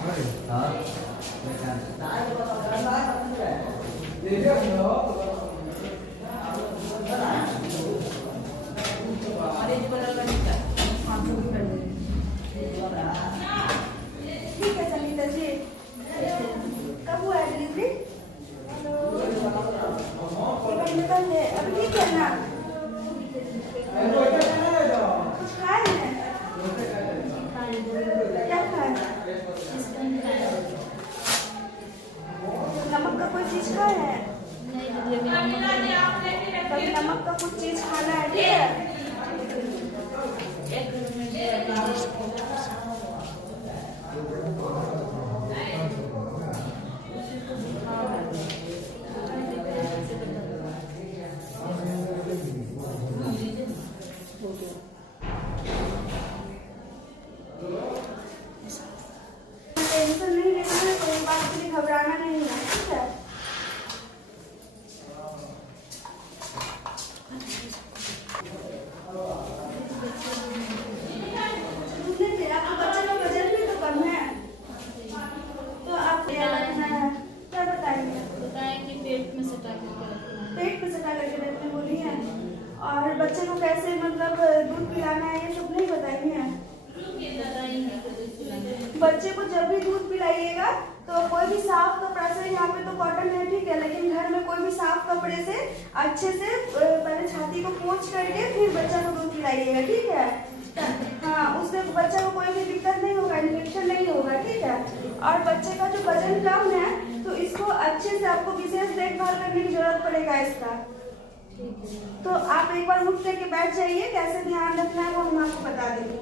ठीक है संगीता जी, कब हुआ है डिलीवरी? अभी ठीक है ना? कुछ खाए हैं? क्या खाए? नमक का कोई चीज खाए हैं? कभी नमक का कुछ चीज खाना है, ठीक है? टेंशन नहीं लेना है, कोई बात के लिए घबराना नहीं है, ठीक है? आपके बच्चे का वजन भी तो कम है, तो आप क्या रखना है? क्या बताएंगे? कि पेट में सटा करके पेट पे सटा करके रखने बोली है। और बच्चे को कैसे मतलब दूध पिलाना है ये सब नहीं बताएंगे? बच्चे को जब भी दूध पिलाइएगा तो कोई भी साफ कपड़ा से, यहाँ पे तो कॉटन है ठीक है, लेकिन घर में कोई भी साफ कपड़े से अच्छे से पहले छाती को पोंछ करके फिर बच्चा को दूध पिलाइएगा, ठीक है? हाँ, उससे बच्चा को कोई भी दिक्कत नहीं होगा, इन्फेक्शन नहीं होगा, ठीक है? और बच्चे का जो वजन कम है तो इसको अच्छे से आपको विशेष देखभाल करने की जरूरत पड़ेगा इसका। तो आप एक बार उठ करके बैठ जाइए, कैसे ध्यान रखना है वो हम आपको बता देंगे।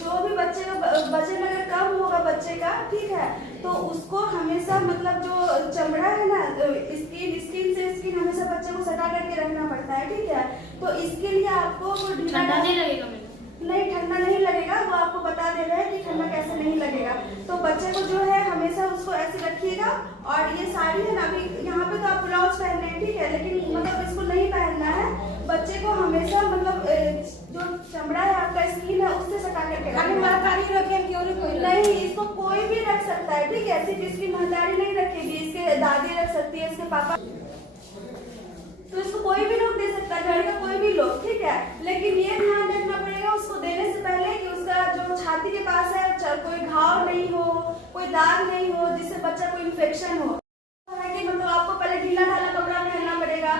जो भी बच्चे का वजन अगर कम होगा बच्चे का, ठीक है, तो उसको हमेशा मतलब जो चमड़ा है ना, स्किन से स्किन हमेशा बच्चे को सटा करके रखना पड़ता है, ठीक है? तो इसके लिए आपको ठंडा नहीं लगेगा मैडम? नहीं, ठंडा नहीं लगेगा, वो आपको बता दे रहे हैं कि ठंडा कैसे नहीं लगेगा। तो बच्चे को जो है हमेशा उसको ऐसे रखिएगा। और ये साड़ी है ना, अभी यहाँ पे तो आप ब्लाउज पहन रहे हैं, ठीक है, लेकिन मतलब इसको नहीं पहनना है। बच्चे को हमेशा मतलब जो चमड़ा है आपका स्किन है उससे सटा करके नहीं, इसको कोई भी रख सकता है, ठीक है? सिर्फ इसकी महतारी नहीं रखेगी, इसके दादी रख सकती है, इसके पापा, तो इसको कोई भी लोग दे सकता है, घर का कोई भी लोग, ठीक है? लेकिन ये ध्यान रखना पड़ेगा उसको देने से पहले कि उसका जो छाती के पास है कोई घाव नहीं हो, कोई दाग नहीं हो जिससे बच्चा को इन्फेक्शन हो। कि मतलब आपको पहले ढीला ढाला कपड़ा पहनना पड़ेगा,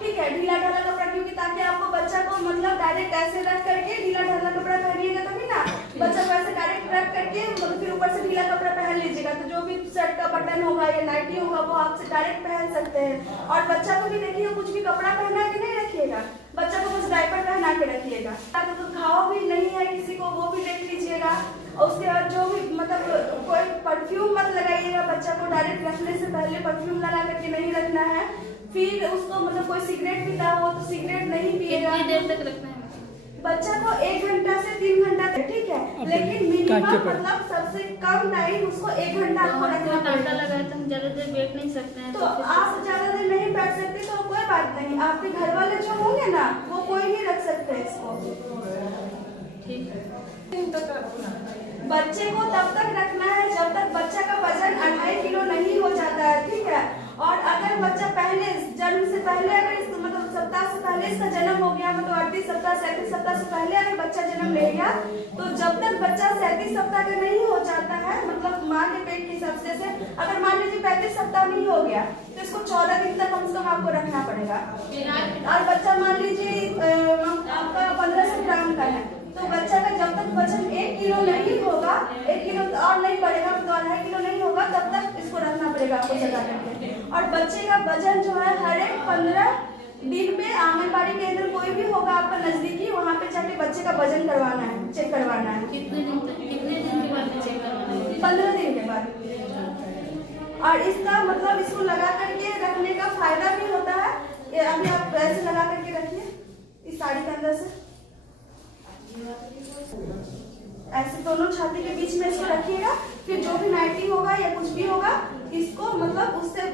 ठीक है? ढीला ढाला कपड़ा, क्योंकि ताकि आपको बच्चा को मतलब डायरेक्ट ऐसे रख करके ढीला ढाला कपड़ा पहनिएगा तभी ना, बच्चा को ऐसे डायरेक्ट रख करके फिर ऊपर से ढीला कपड़ा पहन लीजिएगा, तो जो भी शर्ट का बटन होगा या नाइटी होगा वो आपसे डायरेक्ट पहन सकते हैं। और बच्चा को भी देखिए कुछ भी कपड़ा पहना के नहीं रखिएगा, बच्चा को कुछ डायपर पहना के रखिएगा, तो घाव भी नहीं है किसी को वो भी देख लीजिएगा। और उसके बाद जो भी मतलब कोई परफ्यूम मत लगाइएगा, बच्चा को डायरेक्ट रखने से पहले परफ्यूम लगा करके नहीं रखना है। फिर उसको मतलब कोई सिगरेट पीता हो तो सिगरेट नहीं पिएगा। कितनी देर तक रखना है बच्चा को? 1 घंटा से 3 घंटा तक, ठीक है, लेकिन मिनिमम मतलब सबसे कम टाइम उसको 1 घंटा आपको रखना पड़ेगा। लगा है तो हम ज्यादा देर बैठ नहीं सकते हैं, तो आप ज्यादा देर नहीं बैठ सकते तो कोई बात नहीं, आपके घर वाले जो होंगे ना वो कोई भी रख सकते हैं इसको, ठीक है? बच्चे को तब तक रखना है जब तक बच्चा का वजन 2.5 किलो नहीं हो जाता है, ठीक है? और अगर बच्चा पहले जन्म से पहले अगर मतलब सप्ताह से पहले इसका जन्म हो गया, मतलब 38 सप्ताह 37 सप्ताह से पहले अगर बच्चा जन्म ले गया, तो जब तक बच्चा 37 सप्ताह का नहीं हो जाता है, मतलब माँ के पेट के हिसाब से, अगर मान लीजिए 35 सप्ताह में ही हो गया तो इसको 14 दिन तक कम से कम आपको रखना पड़ेगा। और बच्चा मान लीजिए आपका 1500 ग्राम का है, तो बच्चा का जब तक वजन 1 किलो नहीं होगा, 1 किलो और नहीं बढ़ेगा, तो 2.5 किलो नहीं होगा, तब तक इसको रखना पड़ेगा आपको सटा करके। और बच्चे का वजन जो है हर एक 15 दिन पे आंगनबाड़ी केंद्र कोई भी होगा आपका नजदीकी, वहाँ पे जाके बच्चे का वजन करवाना है, चेक करवाना है। कितने दिन के बाद चेक करवाना है? 15 दिन के बाद। और इसका मतलब इसको लगा करके रखने का फायदा भी होता है। ये अभी आप ऐसे लगा करके रखिए इस साड़ी के अंदर से, ऐसे दोनों छाती के बीच में इसको रखिएगा। फिर जो भी नाइटी होगा या कुछ भी होगा इसको मतलब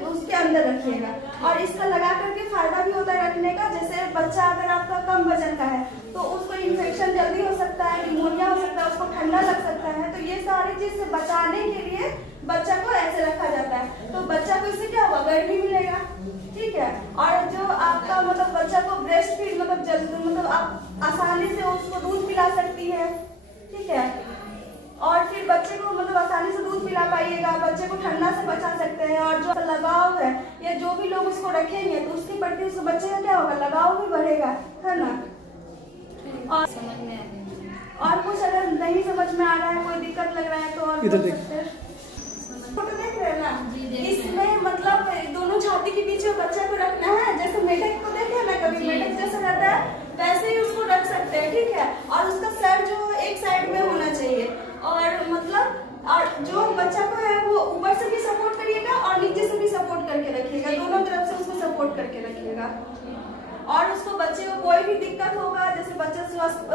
उसके अंदर रखिएगा। और इसका लगा करके फायदा भी होता है रखने का, जैसे बच्चा अगर आपका कम वजन का है तो उसको इन्फेक्शन जल्दी हो सकता है, निमोनिया हो सकता है, उसको ठंडा ठंडा लग सकता है, तो ये सारी चीज से बचाने के लिए बच्चा को ऐसे रखा जाता है। तो बच्चा को इससे क्या होगा, गर्मी मिलेगा, ठीक है। और जो आपका मतलब बच्चा को ब्रेस्ट फीड मतलब जल्दी मतलब आप आसानी से उसको दूध पिला सकती है, ठीक है। और फिर बच्चे को मतलब आसानी से दूध पिला पाइएगा, बच्चे को ठंडा से बचा सकते हैं। और जो लगाव है या जो भी लोग उसको रखेंगे तो उसके प्रति उस बच्चे का क्या होगा, लगाव भी बढ़ेगा, है ना। और समझ में आ गया। और कुछ अगर नहीं समझ में आ रहा है, कोई दिक्कत लग रहा है तो और इधर बोल देख। सकते हैं। फोटो देख रहे हैं ना, जी, देख रहे हैं। इसमें मतलब दोनों छाती के पीछे बच्चा को रखना है। जैसे मेढक को देखे ना, कभी जी। मेढक जैसा रहता है वैसे ही उसको रख सकते हैं, ठीक है। और उसका सर जो एक साइड में होना चाहिए। और मतलब और जो बच्चा को है वो ऊपर से भी सपोर्ट करिएगा और नीचे से भी सपोर्ट करके रखिएगा, दोनों तरफ से उसको सपोर्ट करके रखिएगा। और उसको बच्चे को कोई भी दिक्कत होगा, जैसे बच्चा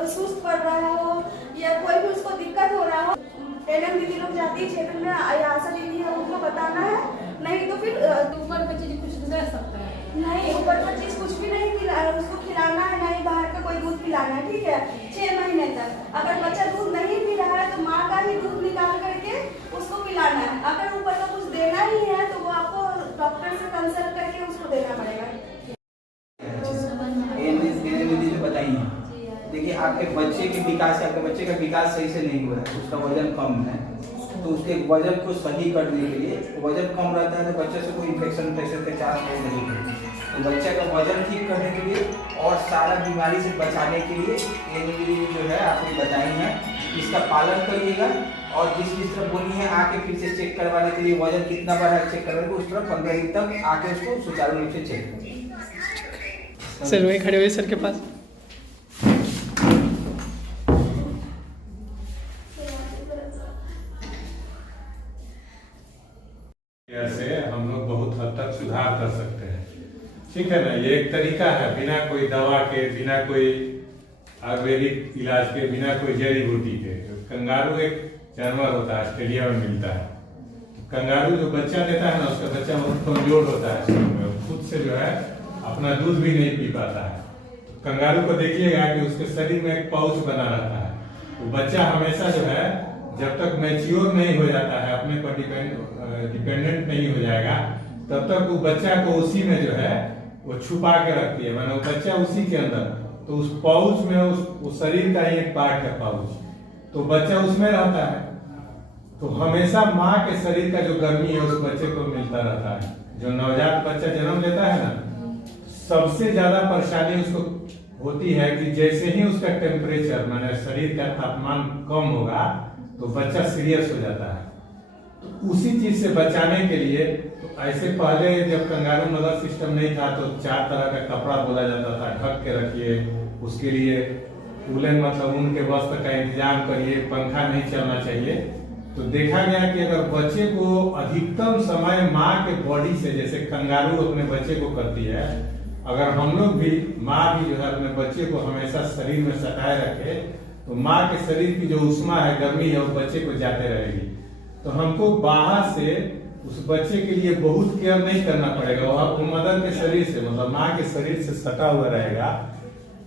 सुस्त पड़ रहा हो या कोई भी उसको दिक्कत हो रहा हो, एलएम दीदी लोग जाती है क्षेत्र में, आशा दीदी है, उनको बताना है। नहीं तो फिर ऊपर का चीज कुछ दे सकता है। नहीं, ऊपर का चीज कुछ भी नहीं उसको खिलाना है, नहीं बाहर का कोई दूध पिलाना है, ठीक है। 6 महीने तक अगर बच्चा दूध नहीं पी रहा है तो माँ का ही दूध निकाल करके उसको पिलाना है। अगर ऊपर का कुछ देना ही है तो वो आपको डॉक्टर से कंसल्ट करके उसको देना पड़ेगा। विधि जो बताई है, देखिए आपके बच्चे के विकास से, आपके बच्चे का विकास सही से नहीं हुआ है, उसका वजन कम है, तो उसके वजन को सही करने के लिए, वजन कम रहता है तो बच्चे से कोई इन्फेक्शन के चांस नहीं है। तो बच्चे का वजन ठीक करने के लिए और सारा बीमारी से बचाने के लिए ये जो है आपको बताई है, इसका पालन करिएगा। और जिस तरह बोली है आके फिर से चेक करवाने के लिए, वजन कितना बढ़ा है चेक करवाने को, उस तरह 15 दिन तक आके उसको सुचारू रूप से चेक करिए। सर वहीं खड़े हुए सर के पास। से हम लोग बहुत हद तक सुधार कर सकते हैं, ठीक है ना। ये एक तरीका है, बिना कोई दवा के, बिना कोई आयुर्वेदिक इलाज के, बिना कोई जड़ी बूटी के। कंगारू एक जानवर होता है, ऑस्ट्रेलिया में मिलता है। कंगारू जो बच्चा देता है ना, उसका बच्चा बहुत कमजोर होता है, खुद से जो है अपना दूध भी नहीं पी पाता है। तो कंगारू को देखिएगा कि उसके शरीर में एक पाउच बना रहता है। तो बच्चा हमेशा जो है जब तक मैच्योर नहीं हो जाता है, अपने पर डिपेंडेंट नहीं हो जाएगा, तब तक वो बच्चा को उसी में जो है वो छुपा के रखती है, माने वो बच्चा उसी के अंदर। तो उस पाउच में उस शरीर का ही एक पार्ट है पाउच, तो बच्चा उसमें रहता है। तो हमेशा माँ के शरीर का जो गर्मी है उस बच्चे को मिलता रहता है। जो नवजात बच्चा जन्म लेता है ना, सबसे ज्यादा परेशानी उसको होती है कि जैसे ही उसका टेम्परेचर माने शरीर का तापमान कम होगा तो बच्चा सीरियस हो जाता है। तो उसी चीज से बचाने के लिए, तो ऐसे पहले जब कंगारू मदर सिस्टम नहीं था तो 4 तरह का कपड़ा बोला जाता था, ढक के रखिए, उसके लिए उलन मतलब ऊन के वस्त्र का इंतजाम करिए, पंखा नहीं चलना चाहिए। तो देखा गया कि अगर बच्चे को अधिकतम समय माँ के बॉडी से, जैसे कंगारू अपने बच्चे को करती है, अगर हम लोग भी, माँ भी जो है अपने बच्चे को हमेशा शरीर में सटाए रखे, तो माँ के शरीर की जो उष्मा है, गर्मी है, वो बच्चे को जाते रहेगी। तो हमको बाहर से उस बच्चे के लिए बहुत केयर नहीं करना पड़ेगा। वो मदर के शरीर से, मतलब माँ के शरीर से सटा हुआ रहेगा,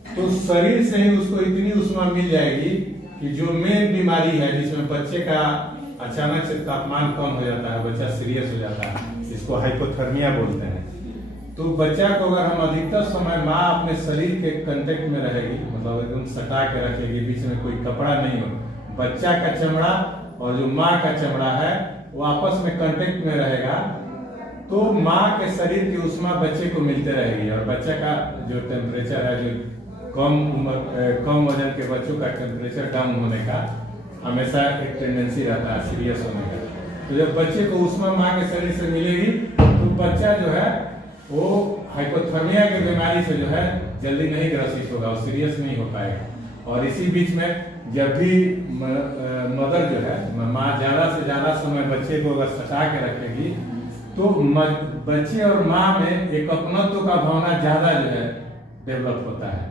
तो शरीर से ही उसको इतनी उष्मा मिल जाएगी कि जो मेन बीमारी है जिसमें बच्चे का अचानक से तापमान कम हो जाता है, बच्चा सीरियस हो जाता है, जिसको हाइपोथर्मिया बोलते हैं। तो बच्चा को अगर हम अधिकतर समय माँ अपने शरीर के कांटेक्ट में रहेगी, मतलब एकदम सटा के रखेगी, बीच में कोई कपड़ा नहीं हो, बच्चा का चमड़ा और जो माँ का चमड़ा है वो आपस में कांटेक्ट में रहेगा, तो माँ के शरीर की उष्मा बच्चे को मिलते रहेगी। और बच्चा का जो टेम्परेचर है, जो कम वजन के बच्चों का टेम्परेचर डाउन होने का हमेशा एक टेंडेंसी रहता है, सीरियस होने का। तो जब बच्चे को उष्मा माँ के शरीर से मिलेगी तो बच्चा जो है वो हाइपोथर्मिया की बीमारी से जो है जल्दी नहीं ग्रसित होगा, वो सीरियस नहीं हो पाएगा। और इसी बीच में जब भी मदर जो है, माँ ज्यादा से ज्यादा समय बच्चे को अगर सटा के रखेगी तो बच्चे और माँ में एक अपनत्व का भावना ज्यादा जो है डेवलप होता है,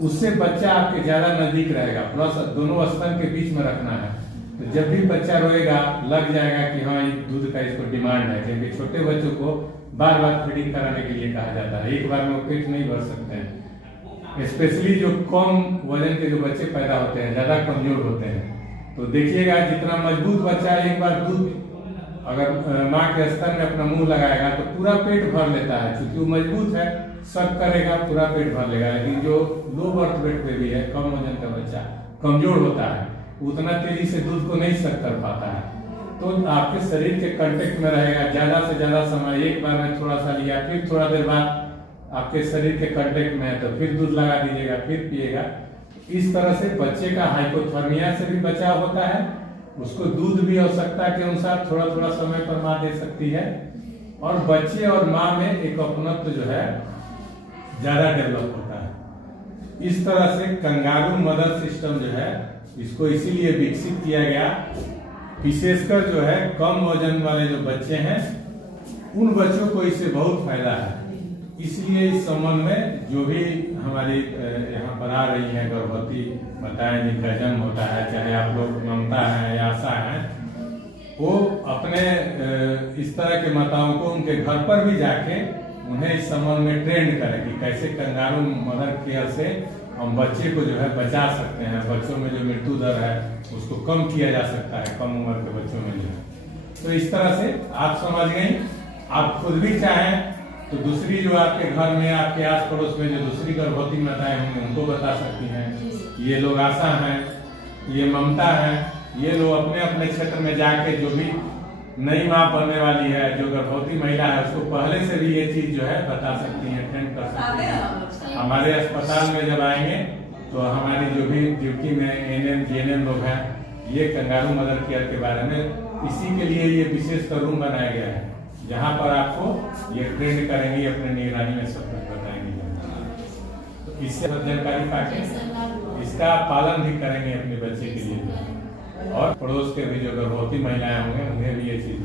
उससे बच्चा आपके ज्यादा नजदीक रहेगा। प्लस दोनों स्तन के बीच में रखना है, तो जब भी बच्चा रोएगा लग जाएगा कि हाँ दूध का इसको डिमांड है, क्योंकि छोटे बच्चों को बार बार फीडिंग कराने के लिए कहा जाता है, एक बार में वो पेट नहीं भर सकते हैं। स्पेशली जो कम वजन के जो बच्चे पैदा होते हैं, ज्यादा कमजोर होते हैं, तो देखिएगा जितना मजबूत बच्चा एक बार दूध अगर माँ के स्तन में अपना मुंह लगाएगा तो पूरा पेट भर लेता है, क्योंकि वो मजबूत है, सब करेगा पूरा पेट भर लेगा। लेकिन जो लो बर्थ वेट पे भी है, कम वजन का बच्चा कमजोर होता है, उतना तेजी से दूध को नहीं सक कर पाता है। तो आपके शरीर के कांटेक्ट में रहेगा ज्यादा से ज्यादा समय, एक बार में थोड़ा सा लिया, फिर थोड़ा देर बाद आपके शरीर के कांटेक्ट में है तो फिर दूध लगा दीजिएगा, फिर पिएगा। इस तरह से बच्चे का हाइपोथर्मिया से भी बचाव होता है, उसको दूध भी आवश्यकता के अनुसार थोड़ा थोड़ा समय पर माँ दे सकती है, और बच्चे और माँ में एक अपनत्व जो है ज्यादा डेवलप होता है। इस तरह से कंगारू मदर सिस्टम जो है इसको इसीलिए विकसित किया गया, विशेषकर जो है कम वजन वाले जो बच्चे हैं उन बच्चों को इससे बहुत फायदा है। इसलिए इस संबंध में जो भी हमारी यहाँ पर आ रही है गर्भवती माताएं जिनका जन्म होता है, चाहे आप लोग ममता है या आशा है, वो अपने इस तरह के माताओं को उनके घर पर भी जाके उन्हें इस संबंध में ट्रेंड करें कि कैसे कंगारू मदर केयर से हम बच्चे को जो है बचा सकते हैं, बच्चों में जो मृत्यु दर है उसको कम किया जा सकता है, कम उम्र के बच्चों में जो है। तो इस तरह से आप समझ गई। आप खुद भी चाहें तो दूसरी जो आपके घर में आपके आस पड़ोस में जो दूसरी गर्भवती माताएं होंगी उनको बता सकती हैं। ये लोग आशा हैं, ये ममता है, ये लोग अपने अपने क्षेत्र में जाके जो भी नई माँ बनने वाली है, जो गर्भवती महिला है, उसको पहले से भी ये चीज जो है बता सकती है, ट्रेंड कर सकती है। हमारे अस्पताल में जब आएंगे तो हमारी जो भी ड्यूटी में एनएम जीएनएम लोग हैं, ये कंगारू मदर केयर के बारे में इसी के लिए ये विशेष रूम बनाया गया है, जहाँ पर आपको ये ट्रेंड करेंगे, अपने निगरानी में सब कुछ बताएंगे। तो इससे जानकारी पाके इसका पालन भी करेंगे अपने बच्चे के लिए, और पड़ोस के भी जो गर्भवती महिलाएं होंगे उन्हें भी ये चीज